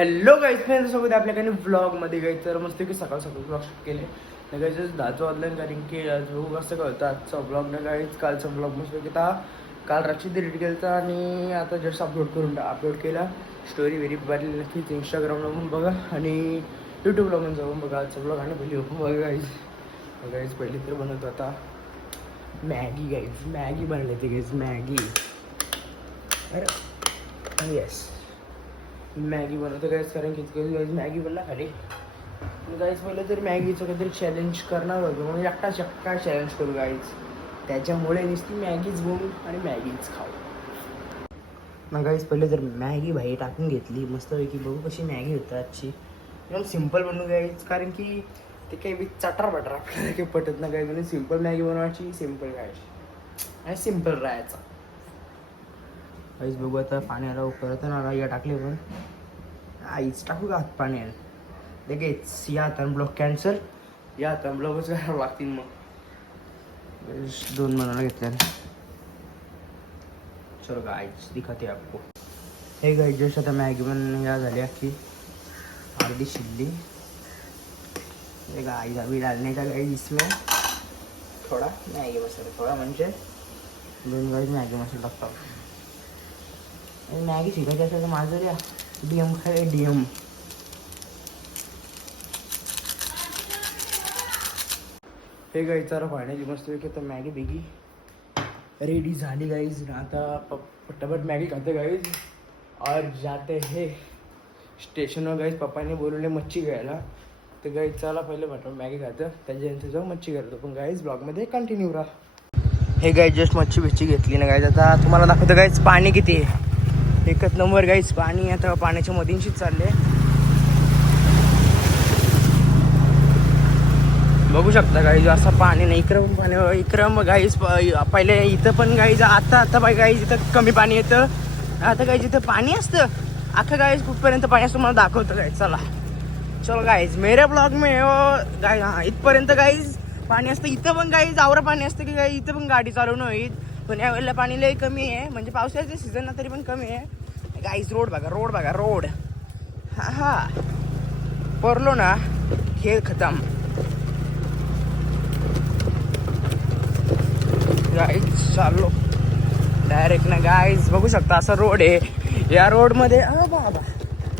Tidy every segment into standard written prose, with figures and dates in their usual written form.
hello guys फ्रेंड्ससोबत आपल्याकडे व्लॉगमध्ये गायचं तर मस्त की सकाळ व्लॉग शूट केले नाही गायचं 10 ऑनलाईन कारण की आज बघू कसं कळतं आजचा व्लॉग नाही गाईज कालचा व्लॉग मस्त की काल रात्री डिलीट केला आणि आता जस्ट अपलोड केला स्टोरी व्हेरी बारी नक्कीच इंस्टाग्रामला पण बघा आणि यूट्यूबला पण जाऊन बघा आजचा व्लॉग आणि व्हिडिओ पण बघा गाईज पहिली तर बनवतो आता मॅगी बनवली ती गाईज मॅगी अरे येस मॅगी बनवतो गाईज कारण की गाईज मॅगी बनला खाली गाईज पहिलं तर मॅगीचं काहीतरी चॅलेंज करणार होतो म्हणून एकटा चॅलेंज करू गाईज त्याच्यामुळे नुसती मॅगीच बनवू आणि मॅगीच खाऊ ना गाईज पहिले तर मॅगी भाई टाकून घेतली मस्तपैकी बघू कशी मॅगी होतं आजची एकदम सिम्पल बनवू गाईज कारण की ते काही बी चटर बटर आपल्याला काही पटत ना गाईज म्हणजे सिम्पल मॅगी बनवायची सिम्पल खायची आणि सिम्पल राहायचा आईच बघू आता पाण्याला उकळत ना या टाकले पण आईच टाकू का पाण्याला लगेच या हातानं ब्लॉक कॅन्सल या हातानं ब्लॉकच करावं लागतील मग 2 बनाना घेतल्या चलो गाइस दिखाते आपको हे गाइस जस्ट आता मॅगी पण या झाली की अर्धी शिल्ली गाइस अभी डालने का गाइस इसमें थोड़ा मॅगी मसाला थोड़ा म्हणजे 2 गाइस मॅगी मसाला टाकतो मॅगी शिकायची असेल तर माझं या DM खाय DM हे गाईज जरा पाण्याची मस्त की तर मॅगी बिगी रेडी झाली गाईज आता पटापट मॅगी खाते गाईज और जाते हे स्टेशनवर गाईज पप्पाने बोलवले मच्छी घ्यायला तर गाईज चला पहिले म्हटलं मॅगी खातं त्याच्यानंतर जाऊन मच्छी करतो पण गाईज ब्लॉगमध्ये कंटिन्यू राहा हे गाईज जस्ट मच्छी बिच्छी घेतली ना गाईज आता तुम्हाला दाखवतो गाईज पाणी किती आहे एकच नंबर गाईज पाणी आता पाण्याच्या मधींशीच चालले बघू शकता गाईज असं पाणी नाही इकडं गाईज पहिले इथं पण गाईज आता बाई गाईज इथं कमी पाणी येतं आता गाईज इथं पाणी असतं अख्खं गाईज कुठपर्यंत पाणी असतं मला दाखवतं गाईज चलो गाईज मेरे ब्लॉग में गाईज हां इथपर्यंत गाईज पाणी असतं इथं पण गाईज आवरं पाणी असतं की गाई इथं पण गाडी चालवणं होईल पण यावेळेला पाणी लई कमी आहे म्हणजे पावसाळ्याच्या सीझनला तरी पण कमी आहे गाईज रोड बघा रोड हा पडलो ना खेळ खतम गाईज चाललो डायरेक्ट ना गाईज बघू शकता असं रोड आहे या रोडमध्ये बाबा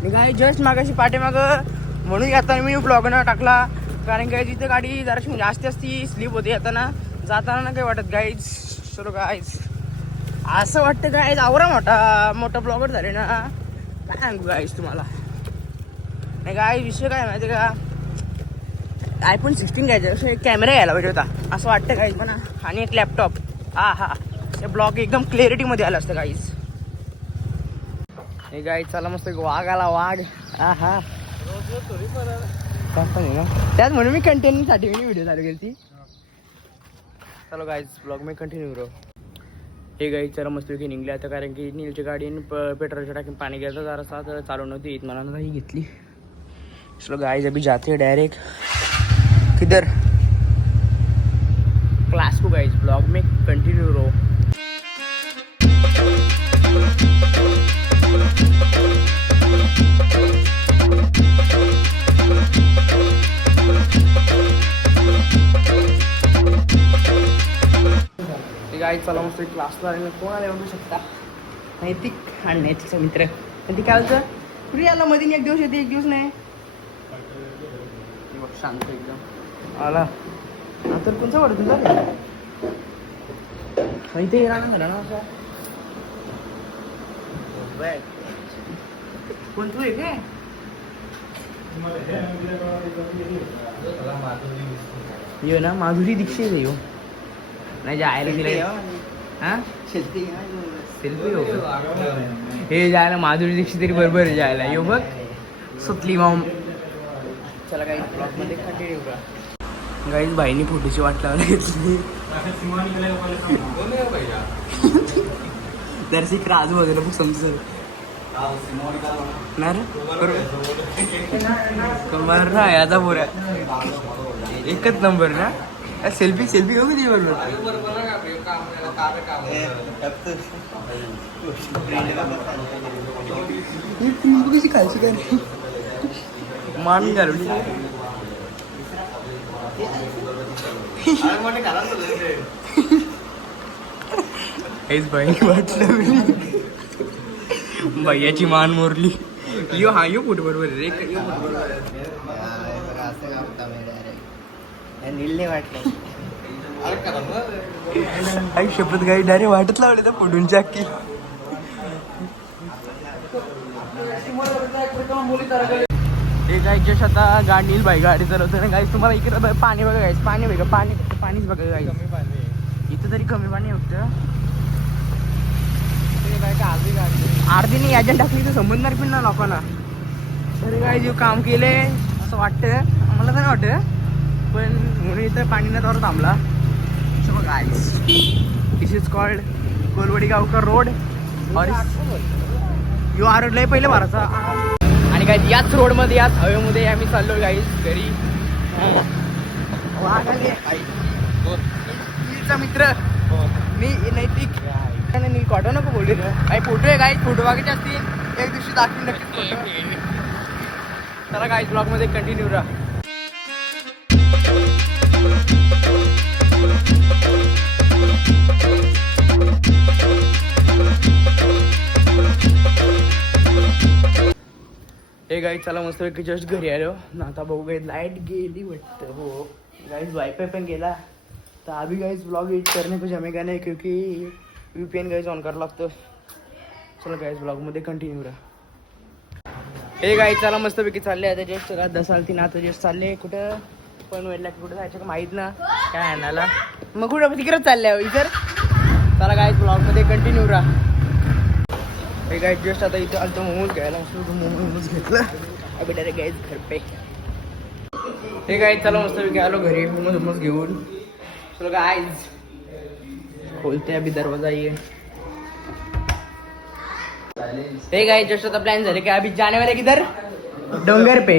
मी गाईज जस्ट मागाशी पाठीमागं म्हणून आता मी ब्लॉगनं टाकला कारण गाईज इथं गाडी जराशी जास्ती असती स्लिप होते जाताना ना काही वाटत गाईज चलो गाईज असं वाटतं गाईज आवरा मोठा ब्लॉगर झाले ना काय सांगू गाईज तुम्हाला नाही गाईज विषय काय माहिती का iPhone 16 घ्यायचं एक कॅमेरा यायला पाहिजे होता असं वाटतं गाईज म्हणा आणि एक लॅपटॉप हा ते ब्लॉग एकदम क्लॅरिटीमध्ये आलं असतं गाईज हे गाईज चला मस्त वाघ आला वाघ हा त्यात म्हणून मी कंटेंटसाठी मी व्हिडिओ चालू केली ती चलो गाईज ब्लॉग मी कंटिन्यू करू हे गाईज चला मस्त की निघले आता कारण की नीलची गाडी पेट्रोलच्या टाकीन पाणी घ्यायचं जरासा तर चालू नव्हती मला नाही घेतली चलो गाईज अभी जाते डायरेक्ट किधर क्लास को गाइस ब्लॉग में कंटिन्यू रहो गाइस चला मस्त क्लासला कोण आले बघू शकता नैतिक आणि नैतिकचा मित्र नैतिक काय होतं कुठे आला मध्ये एक दिवस येते एक दिवस नाही शांत एकदम आला तर कोणचा वाटत तुझा इथे राहणार झाला ना असा कोण तू आहे काय ये ना माधुरी दीक्षित येऊ नाही जायला दिला हा सेल्फी हो हे जायला माधुरी दीक्षित तरी बरोबर आहे जायला येऊ बघ सुतली माम चला काही ब्लॉगमध्ये कंटिन्यू करा गाईज भाईनी फोटोची वाट लावली घेतली दर्शिक राज वगैरे खूप समजत कमर ना याचा बोऱ्या एकच नंबर ना सेल्फी सेल्फी घेऊ किती बरोबर कशी खायची काय मान घालून हेच बाई वाटलं भैयाची मान मोरली यो हा यो फोटो बरोबर रे नीलने वाटलं आई शपथ गाई डायरेक्ट वाटत लावले तर फोटोंची अक्की काय जस्ट आता गाडी नील भाई गाडी चालवतो ना गाईस तुम्हाला इकडे पाणी बघा गाईस पाणी बघा पाणी पाणीच बघा गाईस इथं तरी कमी पाणी होतं अर्धी नाही याच्यात टाकली तर समजणार पण ना लोकांना तरी काय जे काम केले असं वाटतं मला तर नाही वाटतं पण म्हणून इथं पाणी ना तर थांबला so guys this is called Kolwadi Gavkar road और यू आर लय पहिले भरायचा आणि काय याच रोडमध्ये याच हवेमध्ये आम्ही चाललो गाईस घरी मित्र मी नैतिक नाही कॉटो नको बोलले काही फोटो आहे गाईस फोटो बाकीचे असतील एक दिवशी दाखवून नक्कीच फोटो चला गाईस ब्लॉग मध्ये कंटिन्यू राहा हे गाईस चला मस्त पैकी जस्ट घरी आलो ना आता बघू गाईस लाईट गेली वाटतं हो गाईस वायफाय पण गेला तर अभी गाईस ब्लॉग एडिट करने को जमेगा नहीं क्योंकि VPN गाईस ऑन करावं लागतं चला गाईस ब्लॉगमध्ये कंटिन्यू राहा हे गाईस चला मस्तपैकी चालले आता जस्ट 10 साल 3 आता जस्ट चालले कुठं पण वेळला कुठं जायचं का माहीत ना काय आणायला मग कुठं तिकडेच चालले इतर चला गाईस ब्लॉगमध्ये कंटिन्यू राहा हे गाईस जस्ट आता इथं आलतो मोमोज घ्यायला मस्त मोमोज घेतलं अभि डायरेक्ट गाईस घर पे हे गाईस चला मस्तपैकी आलो घरी मोमोज घेऊन चलो गाइस खोलते अभी दरवाजा ये हे गाइस जस्ट आता प्लान झाले की अभी जाने वाले किधर डोंगर पे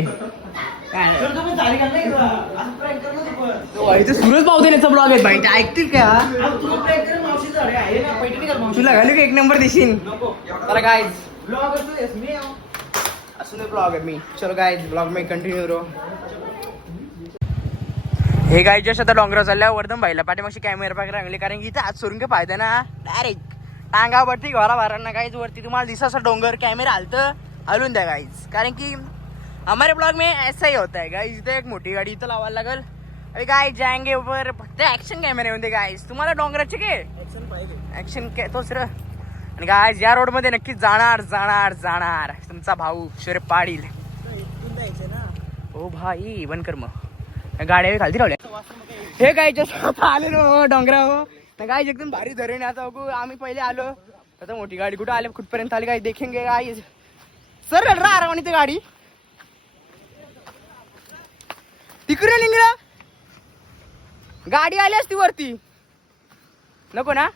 इथे सूरज पावसाळ्याचा ब्लॉग आहे भाई ते ऐकतील का तुला घालू का 1 नंबर देशील चला गाइस ब्लॉग असं ब्लॉग आहे मी चलो गाइस ब्लॉग में कंटिन्यू रहो हे गाय जस्ट आता डोंगरा चालल्या वर्धन भाईला पाठीमागची कॅमेरा पाक रांगले कारण की इथं आज सोडून काय फायदा ना डायरेक्ट टांगावरती घरा भारांना गाईज वरती तुम्हाला दिसा डोंगर कॅमेरा हलतं हलून द्या गाईज कारण की हमारे ब्लॉग में ऐसा ही होता है गाईज इथं एक मोठी गाडी इथं लावायला लागल अरे गाईज जाएंगे ऊपर फक्त ऍक्शन कॅमेरे होते गाईज तुम्हाला डोंगराचे के ऍक्शन तोच र आणि गाईज या रोडमध्ये नक्कीच जाणार जाणार जाणार तुमचा भाऊ शोरे पाडील ओ भाई बंद कर मग गाड्या खालती रावल्या हे काय जसं आलेलो डोंगरा हो गाय एकदम भारी धरण आता बघू आम्ही पहिले आलो आता मोठी गाडी कुठं आले कुठपर्यंत आली काय देखेंगे गाय सर राहणी ती गाडी तिकडे निघला गाडी आली असती वरती नको ना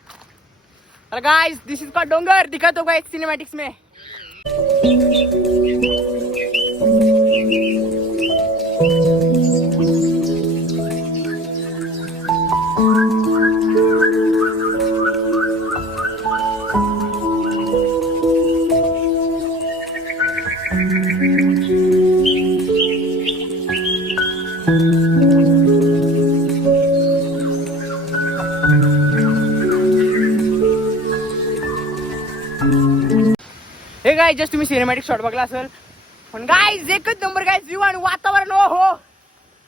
अरे गाइस दिस इज कॉल्ड डोंगर दिखातो गाइस सिनेमॅटिक्स में हे गाइस जस्ट तुम्ही सिनेमॅटिक शॉट बघला असेल पण गाइस एकच नंबर गाइस व्ह्यू आणि वातावरण हो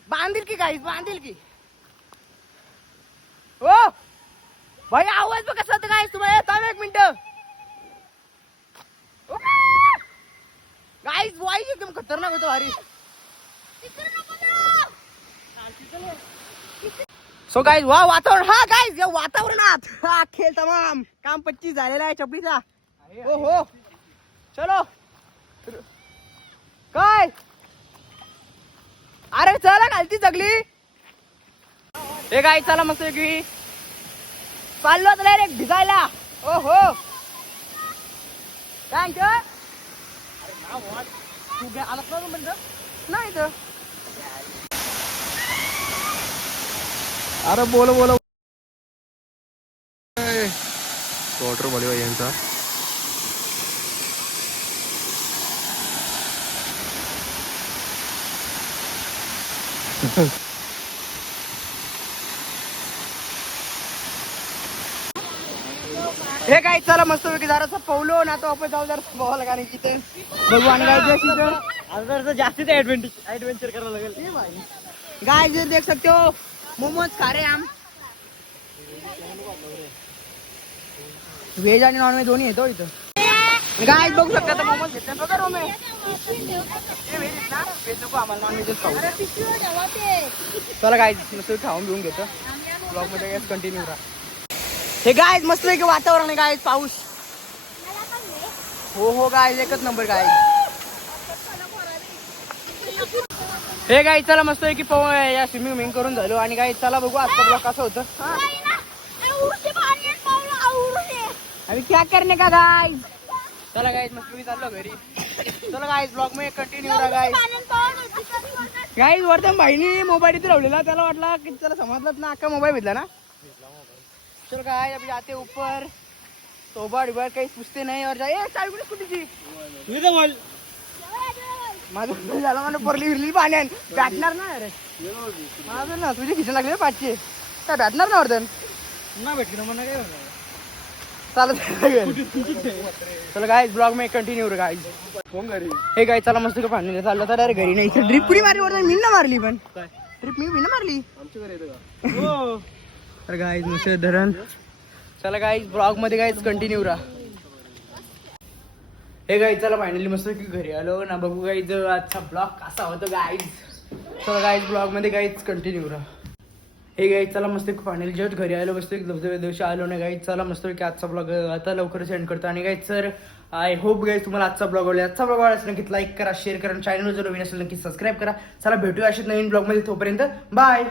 बांधील की गाइस बांधील की हो भाई आवाज बघ कसा होता गाइस तुम्हाला थांब 1 मिनिट गाइस वॉइस एकदम खतरनाक होतो भारी सो गाइस वा वातावरण हा गाइस या वातावरणात हा खेळ तमाम काम 25 झालेला आहे चपलीचा ओ हो चलो काय अरे चला खालती जगली हे काय चला मस्त की चाललो तर डायरेक्ट भिजायला ओ हो काय तू काय आलात ना म्हणलं नाही तर अरे बोलो बोलो वॉटर बॉडी यांचा हे काय चला मस्त पैकी जरासं पवलो ना तो आपण जाऊ जरा पोहायला कारण की इथे बघू आणि काय जास्तीच ऍडव्हेंचर करावं लागेल गाइस इधर देख सकते हो मोमोज खा रहे हैं हम व्हेज आणि नॉन व्हेज दोन्ही येतो इथं गाइस बघू शकता तर मोमोज घेतले बघा रो मे हे व्हेज ना व्हेज नको आम्हाला नॉन व्हेजच खाऊ चला गाइस मस्त खाऊन घेऊन घेतो ब्लॉग मध्ये कंटिन्यू राहा हे गाइस मस्त आहे की वातावरण आहे गाइस पाऊस हो गाइस एकच नंबर गाइस हे गाइस चला मस्त आहे की या स्विमिंग करून झालो आणि गाइस चला बघू आजचा ब्लॉग कसा होतं अभी क्या करने का गाइस चला गाइस मस्त पैकी चाललो घरी चला गाइस ब्लॉग मध्ये कंटिन्यू रहा गाइस वर्धन भाईनी मोबाईल इथे लावलेला त्याला वाटला की त्याला समजलंच ना अख्खा मोबाईल भेटला ना चलो गाइस अभी जाते ऊपर तोबा डिबा कहीं पूछते नहीं और जाए चावी कुठे स्कूटीची बोल माझं झालं मला परली विरली पाण्यात भेटणार ना अरे माझं ना तुझे खिचन लागले पाचशे काय भेटणार ना वर्धन ना भेटली ना मला काय चालत चला गाइस ब्लॉग में कंटिन्यू गाइस हे गाइस चला मस्त का पाणी चाललं तर अरे घरी नाही ट्रिप कुणी मारली वर्धन मी ना मारली पण ट्रिप मी ना मारली आमच्या घरी येतं का तर गाइस मस्त धरण चला गाइस ब्लॉग मध्ये गाइस कंटिन्यू राहा हे गाइस चला फायनली मस्त की घरी आलो ना बघू गाइस आजचा ब्लॉग कसा होतो गाइस चला गाइस ब्लॉग मध्ये गाइस कंटिन्यू राहा हे गाइस चला मस्त फायनली जस्ट घरी आलो मस्त दिवशी आलो ना गाइस चला मस्त की आजचा ब्लॉग आता लवकर सेंड करतो आणि guys sir I hope guys तुम्हाला आजचा ब्लॉग आवडला आजचा ब्लॉग आवडला नक्कीच लाईक करा शेअर करा चॅनल जर नवीन असेल नक्की सबस्क्राईब करा चला भेटूया अशाच नवीन ब्लॉग मध्ये तोपर्यंत बाय